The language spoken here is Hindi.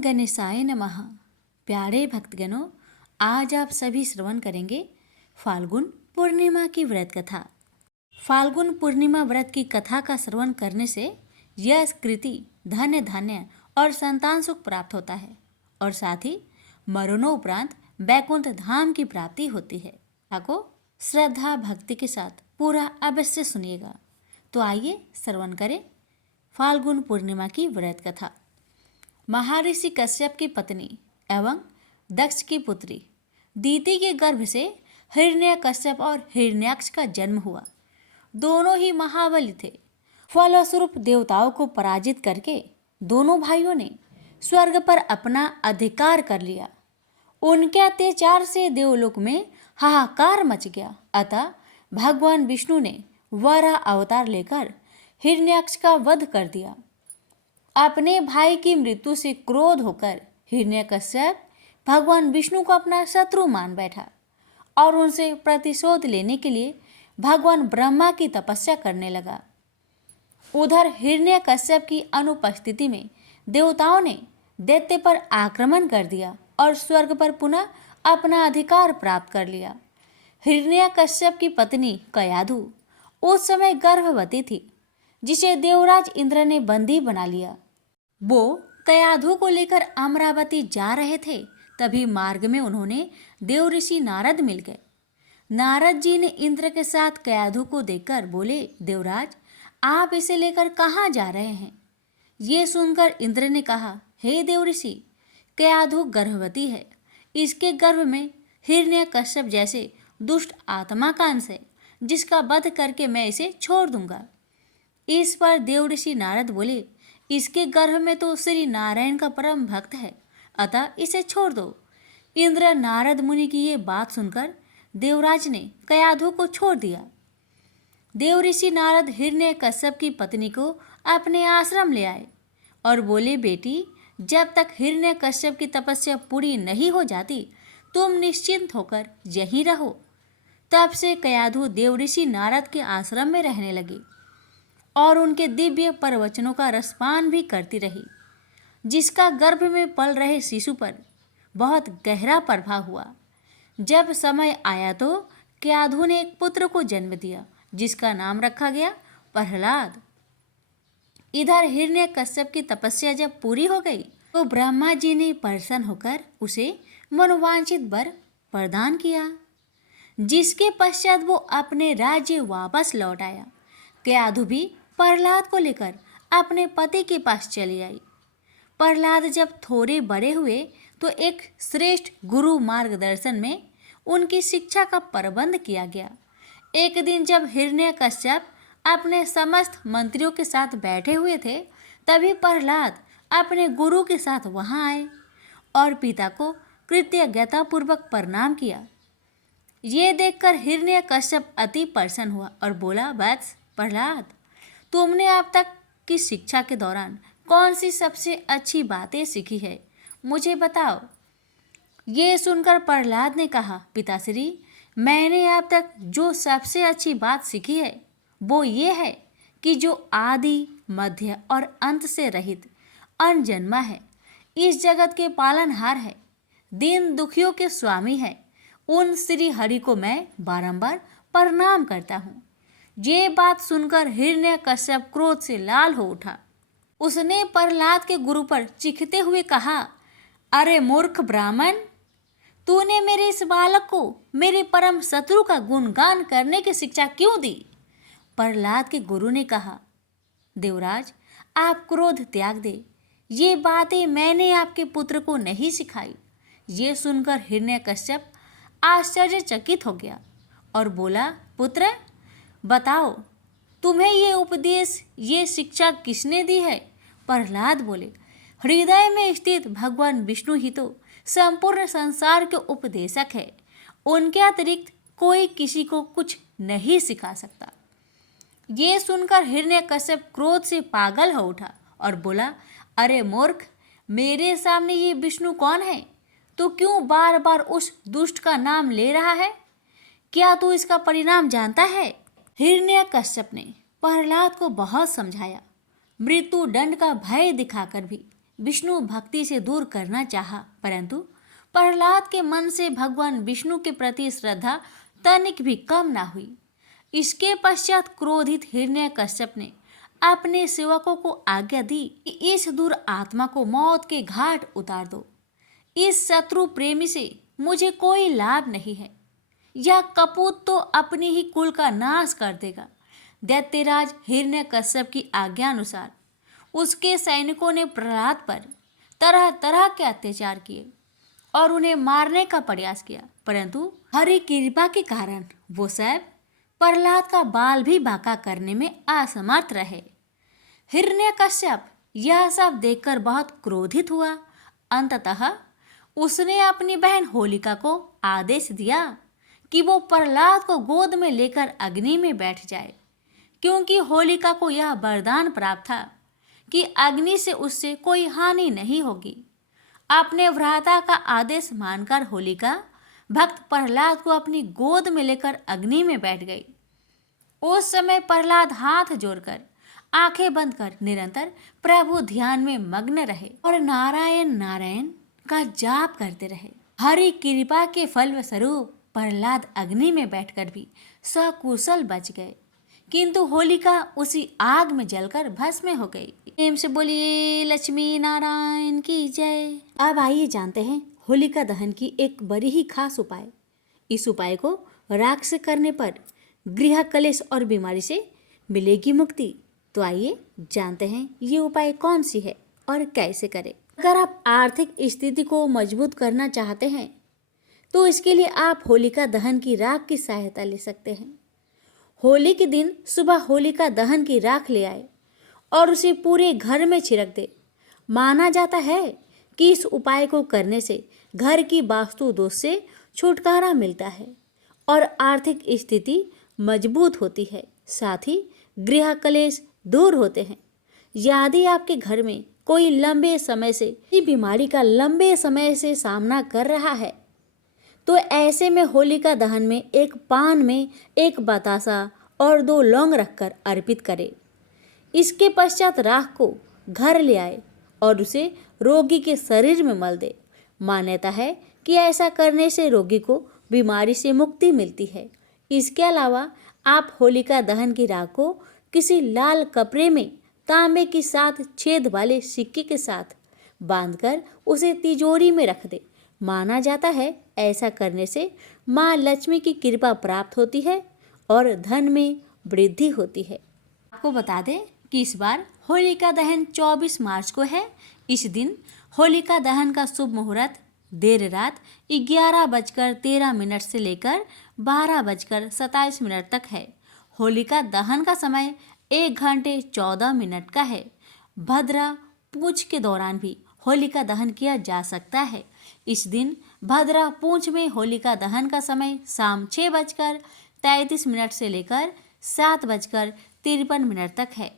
गणेशाय नमः। प्यारे भक्तगणों, आज आप सभी श्रवण करेंगे फाल्गुन पूर्णिमा की व्रत कथा। फाल्गुन पूर्णिमा व्रत की कथा का श्रवण करने से यश, कृति, धन्य धान्य और संतान सुख प्राप्त होता है और साथ ही मरणोपरांत बैकुंठ धाम की प्राप्ति होती है। को श्रद्धा भक्ति के साथ पूरा अवश्य सुनिएगा। तो आइए श्रवण करें फाल्गुन पूर्णिमा की व्रत कथा। महर्षि कश्यप की पत्नी एवं दक्ष की पुत्री दीति के गर्भ से हिरण्यकश्यप और हिरण्याक्ष का जन्म हुआ। दोनों ही महाबली थे। फलस्वरूप देवताओं को पराजित करके दोनों भाइयों ने स्वर्ग पर अपना अधिकार कर लिया। उनके अत्याचार से देवलोक में हाहाकार मच गया। अतः भगवान विष्णु ने वराह अवतार लेकर हिरण्याक्ष का वध कर दिया। अपने भाई की मृत्यु से क्रोध होकर हिरण्यकश्यप भगवान विष्णु को अपना शत्रु मान बैठा और उनसे प्रतिशोध लेने के लिए भगवान ब्रह्मा की तपस्या करने लगा। उधर हिरण्यकश्यप की अनुपस्थिति में देवताओं ने दैत्य पर आक्रमण कर दिया और स्वर्ग पर पुनः अपना अधिकार प्राप्त कर लिया। हिरण्यकश्यप की पत्नी कयाधु उस समय गर्भवती थी, जिसे देवराज इंद्र ने बंदी बना लिया। वो कयाधु को लेकर अमरावती जा रहे थे, तभी मार्ग में उन्होंने देव ऋषि नारद मिल गए। नारद जी ने इंद्र के साथ कयाधु को देखकर बोले, देवराज, आप इसे लेकर कहाँ जा रहे हैं? ये सुनकर इंद्र ने कहा, हे देव ऋषि, कयाधु गर्भवती है। इसके गर्भ में हिरण्यकश्यप जैसे दुष्ट आत्मा का अंश है, जिसका वध करके मैं इसे छोड़ दूंगा। इस पर देव ऋषि नारद बोले, इसके गर्भ में तो श्री नारायण का परम भक्त है, अतः इसे छोड़ दो। इंद्र नारद मुनि की ये बात सुनकर देवराज ने कयाधु को छोड़ दिया। देव ऋषि नारद हिरण्यकश्यप की पत्नी को अपने आश्रम ले आए और बोले, बेटी, जब तक हिरण्यकश्यप की तपस्या पूरी नहीं हो जाती, तुम निश्चिंत होकर यहीं रहो। तब से कयाधु देव ऋषि नारद के आश्रम में रहने लगी और उनके दिव्य प्रवचनों का रसपान भी करती रही, जिसका गर्भ में पल रहे शिशु पर बहुत गहरा प्रभाव हुआ। जब समय आया तो कयाधु ने एक पुत्र को जन्म दिया, जिसका नाम रखा गया प्रहलाद। इधर हिरण्यकश्यप की तपस्या जब पूरी हो गई तो ब्रह्मा जी ने प्रसन्न होकर उसे मनोवांछित वर प्रदान किया, जिसके पश्चात वो अपने राज्य वापस लौट आया। कयाधु भी प्रहलाद को लेकर अपने पति के पास चली आई। प्रहलाद जब थोड़े बड़े हुए तो एक श्रेष्ठ गुरु मार्गदर्शन में उनकी शिक्षा का प्रबंध किया गया। एक दिन जब हिरण्यकश्यप अपने समस्त मंत्रियों के साथ बैठे हुए थे, तभी प्रहलाद अपने गुरु के साथ वहां आए और पिता को कृतज्ञतापूर्वक प्रणाम किया। ये देखकर हिरण्यकश्यप अति प्रसन्न हुआ और बोला, वत्स प्रहलाद, तुमने अब तक की शिक्षा के दौरान कौन सी सबसे अच्छी बातें सीखी है, मुझे बताओ। ये सुनकर प्रहलाद ने कहा, पिताश्री, मैंने अब तक जो सबसे अच्छी बात सीखी है वो ये है कि जो आदि, मध्य और अंत से रहित अनजन्मा है, इस जगत के पालनहार है, दीन दुखियों के स्वामी है, उन श्री हरि को मैं बारंबार प्रणाम करता हूँ। ये बात सुनकर हिरण्यकश्यप क्रोध से लाल हो उठा। उसने प्रहलाद के गुरु पर चीखते हुए कहा, अरे मूर्ख ब्राह्मण, तूने मेरे इस बालक को मेरे परम शत्रु का गुणगान करने की शिक्षा क्यों दी? प्रहलाद के गुरु ने कहा, देवराज, आप क्रोध त्याग दे, ये बातें मैंने आपके पुत्र को नहीं सिखाई। ये सुनकर हिरण्यकश्यप आश्चर्यचकित हो गया और बोला, पुत्र, बताओ, तुम्हें ये उपदेश, ये शिक्षा किसने दी है? प्रहलाद बोले, हृदय में स्थित भगवान विष्णु ही तो संपूर्ण संसार के उपदेशक है। उनके अतिरिक्त कोई किसी को कुछ नहीं सिखा सकता। ये सुनकर हिरण्यकश्यप क्रोध से पागल हो उठा और बोला, अरे मूर्ख, मेरे सामने ये विष्णु कौन है? तो क्यों बार बार उस दुष्ट का नाम ले रहा है? क्या तू इसका परिणाम जानता है? हिरण्यकश्यप ने प्रहलाद को बहुत समझाया, मृत्यु दंड का भय दिखाकर भी विष्णु भक्ति से दूर करना चाहा, परंतु प्रहलाद के मन से भगवान विष्णु के प्रति श्रद्धा तनिक भी कम ना हुई। इसके पश्चात क्रोधित हिरण्यकश्यप ने अपने सेवकों को आज्ञा दी कि इस दूर आत्मा को मौत के घाट उतार दो। इस शत्रु प्रेमी से मुझे कोई लाभ नहीं है। यह कपूत तो अपने ही कुल का नाश कर देगा। दैत्यराज हिरण्यकश्यप की आज्ञा अनुसार उसके सैनिकों ने प्रहलाद पर तरह तरह के अत्याचार किए और उन्हें मारने का प्रयास किया, परंतु हरि कृपा के कारण वो सब प्रहलाद का बाल भी बांका करने में असमर्थ रहे। हिरण्यकश्यप यह सब देखकर बहुत क्रोधित हुआ। अंततः उसने अपनी बहन होलिका को आदेश दिया कि वो प्रहलाद को गोद में लेकर अग्नि में बैठ जाए, क्योंकि होलिका को यह वरदान प्राप्त था कि अग्नि से उससे कोई हानि नहीं होगी। अपने भ्राता का आदेश मानकर होलिका भक्त प्रहलाद को अपनी गोद में लेकर अग्नि में बैठ गई। उस समय प्रहलाद हाथ जोड़कर आंखें बंद कर निरंतर प्रभु ध्यान में मग्न रहे और नारायण नारायण का जाप करते रहे। हरि कृपा के फल स्वरूप प्रहलाद अग्नि में बैठकर भी सकुशल बच गए, किंतु होलिका उसी आग में जलकर भस्म हो गई। प्रेम से बोलिए लक्ष्मी नारायण की जय। अब आइए जानते हैं होलिका दहन की एक बड़ी ही खास उपाय। इस उपाय को राख से करने पर गृह कलेश और बीमारी से मिलेगी मुक्ति। तो आइए जानते हैं ये उपाय कौन सी है और कैसे करें। अगर आप आर्थिक स्थिति को मजबूत करना चाहते हैं तो इसके लिए आप होलिका दहन की राख की सहायता ले सकते हैं। होली के दिन सुबह होलिका दहन की राख ले आए और उसे पूरे घर में छिड़क दे। माना जाता है कि इस उपाय को करने से घर की वास्तु दोष से छुटकारा मिलता है और आर्थिक स्थिति मजबूत होती है, साथ ही गृह कलेश दूर होते हैं। यदि आपके घर में कोई लंबे समय से बीमारी का लंबे समय से सामना कर रहा है तो ऐसे में होलिका दहन में एक पान में एक बतासा और 2 लौंग रखकर अर्पित करें। इसके पश्चात राख को घर ले आए और उसे रोगी के शरीर में मल दे। मान्यता है कि ऐसा करने से रोगी को बीमारी से मुक्ति मिलती है। इसके अलावा आप होलिका दहन की राख को किसी लाल कपड़े में तांबे की 7 छेद वाले सिक्के के साथ बांधकर उसे तिजोरी में रख दे। माना जाता है ऐसा करने से माँ लक्ष्मी की कृपा प्राप्त होती है और धन में वृद्धि होती है। आपको बता दें कि इस बार होलिका दहन 24 मार्च को है। इस दिन होलिका दहन का शुभ मुहूर्त देर रात 11:13 से लेकर 12:27 तक है। होलिका दहन का समय 1 घंटे 14 मिनट का है। भद्रा पूछ के दौरान भी होलिका दहन किया जा सकता है। इस दिन भद्रा पूंछ में होलिका दहन का समय शाम 6:33 से लेकर 7:53 तक है।